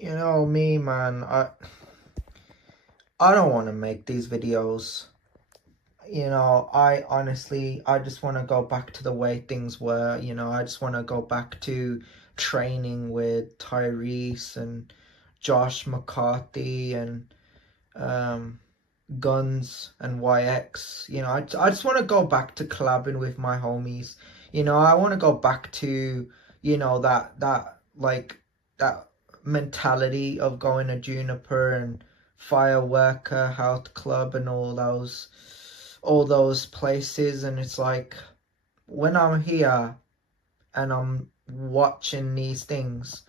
You know me, man. I don't want to make these videos. I honestly, I just want to go back to the way things were. I just want to go back to training with Tyrese and Josh McCarthy and um, Guns and YX. I just want to go back to collabing with my homies. I want to go back to, that mentality of going to Juniper and Fireworker, Health Club and all those places. And it's like when I'm here and I'm watching these things,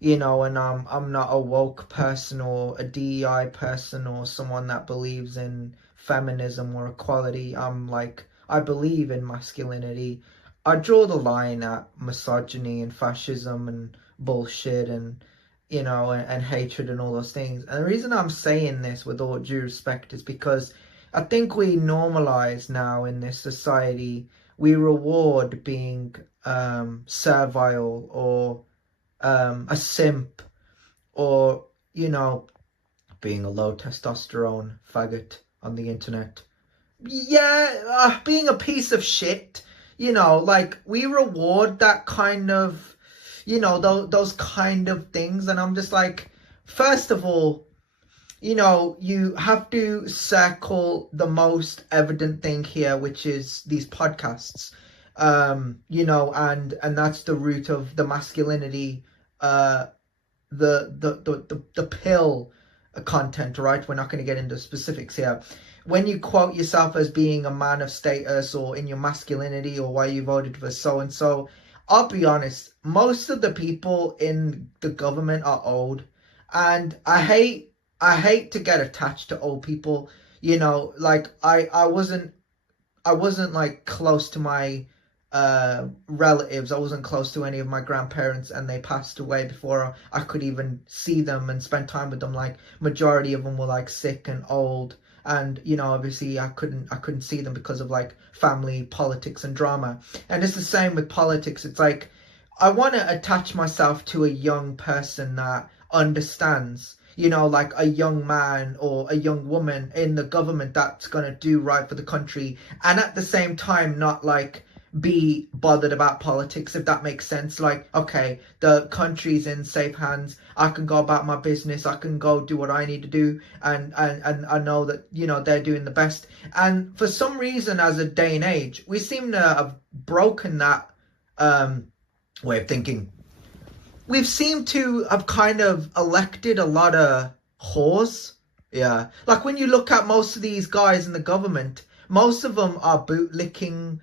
and I'm not a woke person or a DEI person or someone that believes in feminism or equality. I'm like, I believe in masculinity. I draw the line at misogyny and fascism and bullshit and and hatred and all those things. And the reason I'm saying this with all due respect is because I think we normalize now in this society, we reward being servile or a simp or, being a low testosterone faggot on the internet. Yeah, being a piece of shit, like we reward that kind of, those kind of things. And I'm just like, first of all, you have to circle the most evident thing here, which is these podcasts. And that's the root of the masculinity, the pill content, right? We're not going to get into specifics here. When you quote yourself as being a man of status or in your masculinity or why you voted for so and so, I'll be honest, most of the people in the government are old, and I hate to get attached to old people. Like I wasn't like close to my relatives. I wasn't close to any of my grandparents, and they passed away before I could even see them and spend time with them. Like majority of them were like sick and old, and obviously I couldn't see them because of like family politics and drama. And it's the same with politics. It's like I want to attach myself to a young person that understands, like a young man or a young woman in the government that's going to do right for the country, and at the same time not like be bothered about politics, if that makes sense. Like, okay, the country's in safe hands. I can go about my business. I can go do what I need to do, and I know that they're doing the best. And for some reason, as a day and age, we seem to have broken that way of thinking. We've seemed to have kind of elected a lot of whores. Yeah, like when you look at most of these guys in the government, most of them are bootlicking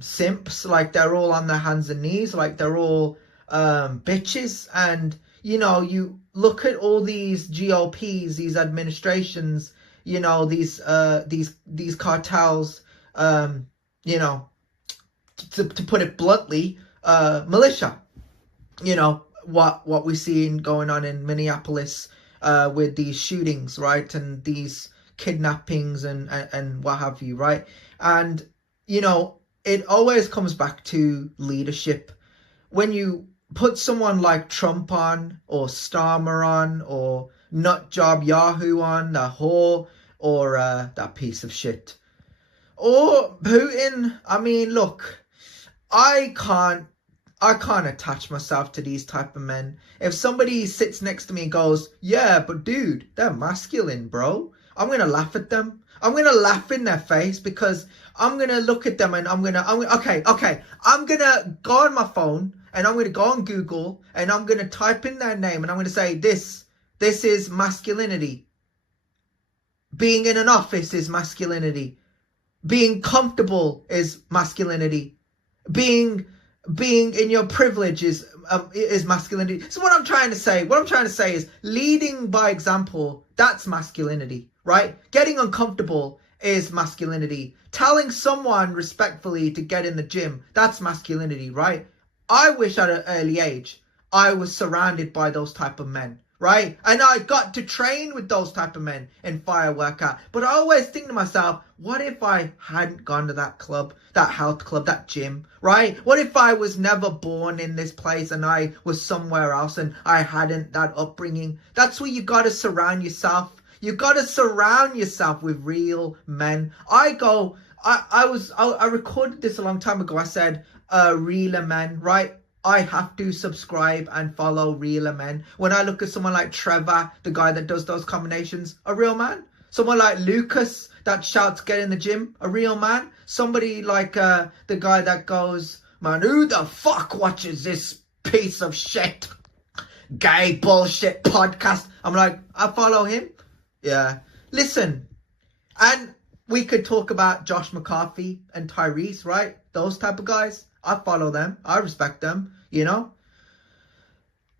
simps. Like they're all on their hands and knees, like they're all bitches. And you look at all these GOPs, these administrations, these cartels, you know to put it bluntly, militia. What we're seeing going on in Minneapolis with these shootings, right, and these kidnappings and what have you, right? And it always comes back to leadership. When you put someone like Trump on, or Starmer on, or Nutjob Yahoo on, the whore, or that piece of shit, or Putin. I mean, look, I can't I can't attach myself to these type of men. If somebody sits next to me and goes, yeah, but dude, they're masculine, bro, I'm going to laugh at them. I'm going to laugh in their face, because I'm going to look at them and I'm going to, okay. I'm going to go on my phone and I'm going to go on Google and I'm going to type in their name and I'm going to say, this is masculinity. Being in an office is masculinity. Being comfortable is masculinity. Being in your privilege is masculinity. So what I'm trying to say is leading by example. That's masculinity, right? Getting uncomfortable is masculinity. Telling someone respectfully to get in the gym, that's masculinity, right? I wish at an early age I was surrounded by those type of men, right? And I got to train with those type of men in fire workout. But I always think to myself, what if I hadn't gone to that club, that health club, that gym, right? What if I was never born in this place and I was somewhere else and I hadn't that upbringing? That's where you got to surround yourself. You got to surround yourself with real men. I recorded this a long time ago. I said, realer men, right? I have to subscribe and follow realer men. When I look at someone like Trevor, the guy that does those combinations, a real man. Someone like Lucas that shouts, get in the gym, a real man. Somebody like the guy that goes, man, who the fuck watches this piece of shit? Gay bullshit podcast. I'm like, I follow him. Yeah. Listen, and we could talk about Josh McCarthy and Tyrese, right? Those type of guys. I follow them. I respect them, you know?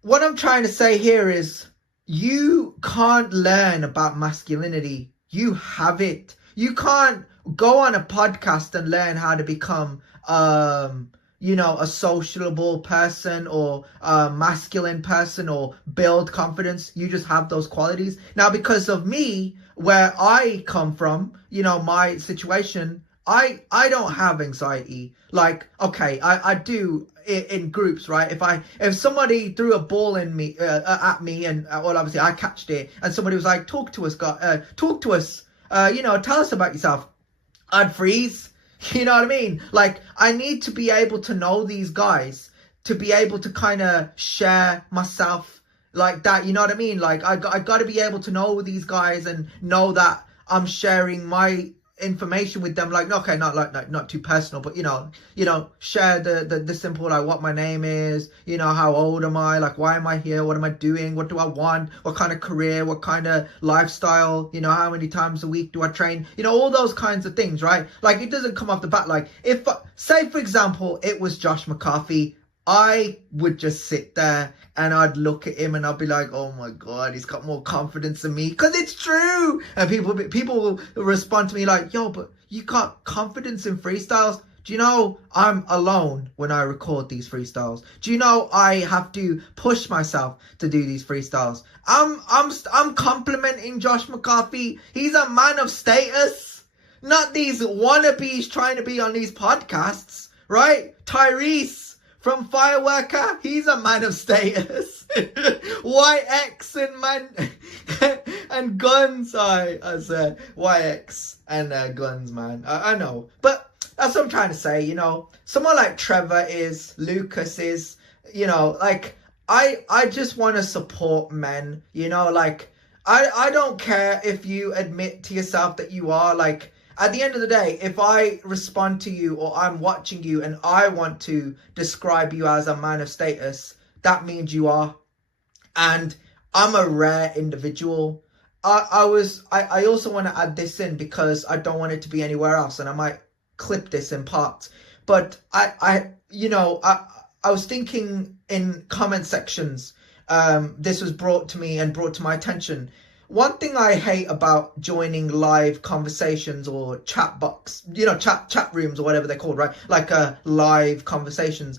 What I'm trying to say here is you can't learn about masculinity. You have it. You can't go on a podcast and learn how to become, a sociable person or a masculine person or build confidence. You just have those qualities. Now, because of me, where I come from, my situation, I don't have anxiety. Like, okay, I do in groups, right? If somebody threw a ball at me, and well, obviously I catched it, and somebody was like, talk to us, tell us about yourself, I'd freeze. You know what I mean? Like, I need to be able to know these guys to be able to kind of share myself like that. You know what I mean? Like, I got to be able to know these guys and know that I'm sharing my information with them. Like, okay, not too personal, but share the simple, like what my name is, how old am I, like why am I here, what am I doing, what do I want, what kind of career, what kind of lifestyle, how many times a week do I train, all those kinds of things, right? Like, it doesn't come off the bat. Like, if say for example it was Josh McCarthy, I would just sit there and I'd look at him and I'd be like, oh my God, he's got more confidence than me. Because it's true. And people will respond to me like, yo, but you got confidence in freestyles. Do you know I'm alone when I record these freestyles? Do you know I have to push myself to do these freestyles? I'm complimenting Josh McCarthy. He's a man of status. Not these wannabes trying to be on these podcasts, right? Tyrese from Fireworker, he's a man of status. YX and guns. I said YX and guns, man. I know, but that's what I'm trying to say. Someone like Trevor is, Lucas is, like I just want to support men. Like I don't care if you admit to yourself that you are like. At the end of the day, if I respond to you or I'm watching you and I want to describe you as a man of status, that means you are. And I'm a rare individual. I also want to add this in because I don't want it to be anywhere else, and I might clip this in parts. But I was thinking in comment sections, this was brought to me and brought to my attention. One thing I hate about joining live conversations or chat box, chat rooms or whatever they're called, right? Like live conversations.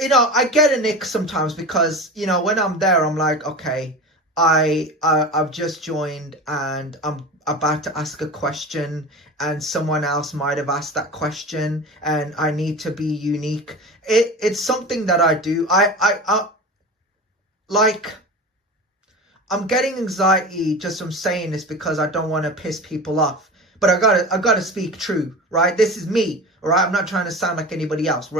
I get an ick sometimes because, when I'm there, I'm like, okay, I've just joined and I'm about to ask a question and someone else might have asked that question and I need to be unique. It's something that I do. I'm getting anxiety just from saying this because I don't want to piss people off. But I gotta speak true, right? This is me, all right? I'm not trying to sound like anybody else.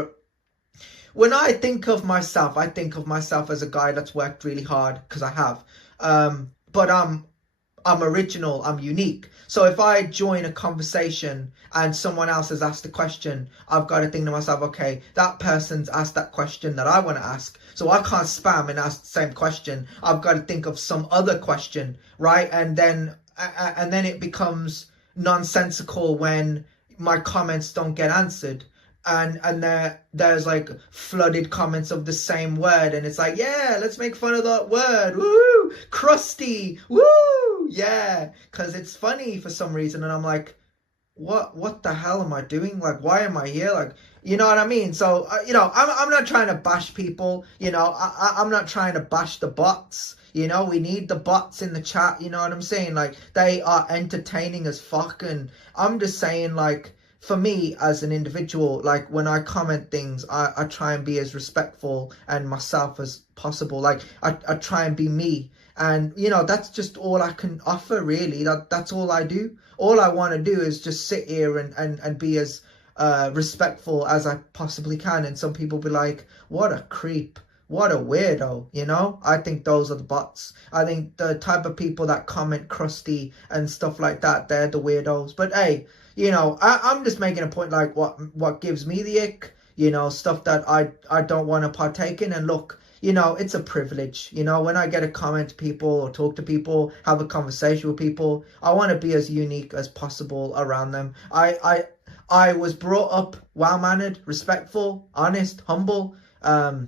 When I think of myself, I think of myself as a guy that's worked really hard, because I have. But I'm original, I'm unique. So if I join a conversation and someone else has asked a question, I've got to think to myself, okay, that person's asked that question that I want to ask. So I can't spam and ask the same question. I've got to think of some other question, right? And then it becomes nonsensical when my comments don't get answered. And there's like flooded comments of the same word, and it's like, yeah, let's make fun of that word, woo, crusty, woo, yeah, because it's funny for some reason. And I'm like, what the hell am I doing? Like, why am I here? Like, You know what I mean? So, I'm not trying to bash people. I'm not trying to bash the bots. We need the bots in the chat. You know what I'm saying? Like, they are entertaining as fuck. And I'm just saying, like, for me as an individual, like, when I comment things, I try and be as respectful and myself as possible. Like, I try and be me. And, that's just all I can offer, really. That's all I do. All I want to do is just sit here and be as respectful as I possibly can. And some people be like, what a creep, what a weirdo. I think those are the bots. I think the type of people that comment crusty and stuff like that, they're the weirdos. But hey, I'm just making a point, like, what gives me the ick, stuff that I don't want to partake in. And look, it's a privilege. When I get to comment to people or talk to people, have a conversation with people, I want to be as unique as possible around them. I was brought up well-mannered, respectful, honest, humble. I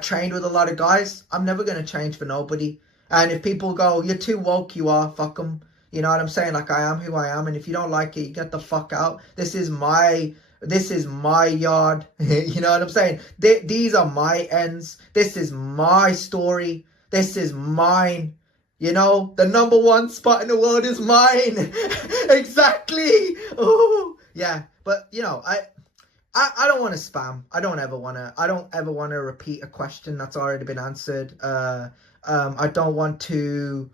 trained with a lot of guys. I'm never going to change for nobody. And if people go, you're too woke, you are, fuck them. You know what I'm saying? Like, I am who I am. And if you don't like it, you get the fuck out. This is my yard. You know what I'm saying? These are my ends. This is my story. This is mine. The number one spot in the world is mine. Exactly. Oh, yeah. But, I don't want to spam. I don't ever want to repeat a question that's already been answered. I don't want to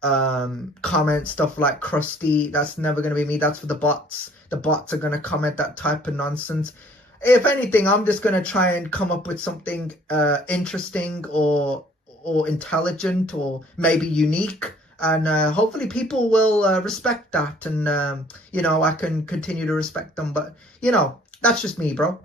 comment stuff like crusty. That's never going to be me. That's for the bots. The bots are going to comment that type of nonsense. If anything, I'm just going to try and come up with something interesting or intelligent or maybe unique. And hopefully people will respect that. And, I can continue to respect them. But, that's just me, bro.